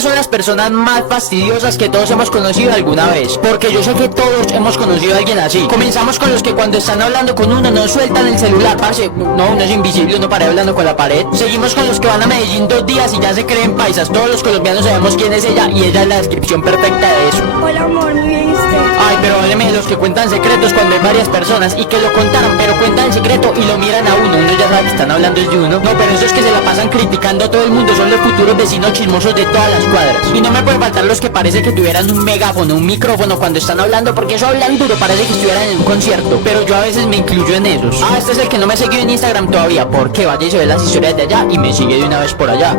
Estas son las personas más fastidiosas que todos hemos conocido alguna vez, porque yo sé que todos hemos conocido a alguien así. Comenzamos con los que cuando están hablando con uno no sueltan el celular, parce. No, uno es invisible, uno para hablando con la pared. Seguimos con los que van a Medellín 2 días y ya se creen paisas. Todos los colombianos sabemos quién es ella y ella es la descripción perfecta de eso. Hola amor, muy bien, ¿y usted? Ay, pero hábleme de los que cuentan secretos cuando hay varias personas y que lo contaron, pero cuentan el secreto y lo miran a uno. Uno ya sabe que están hablando de uno. No, pero esos que se la pasan criticando a todo el mundo son los futuros vecinos chismosos de todas las cuadras. Y no me pueden faltar los que parece que tuvieran un megáfono, un micrófono cuando están hablando, porque eso hablan duro, parece que estuvieran en un concierto. Pero yo a veces me incluyo en esos. Ah, este es el que no me ha seguido en Instagram todavía, porque vaya y se ve las historias de allá y me sigue de una vez por allá.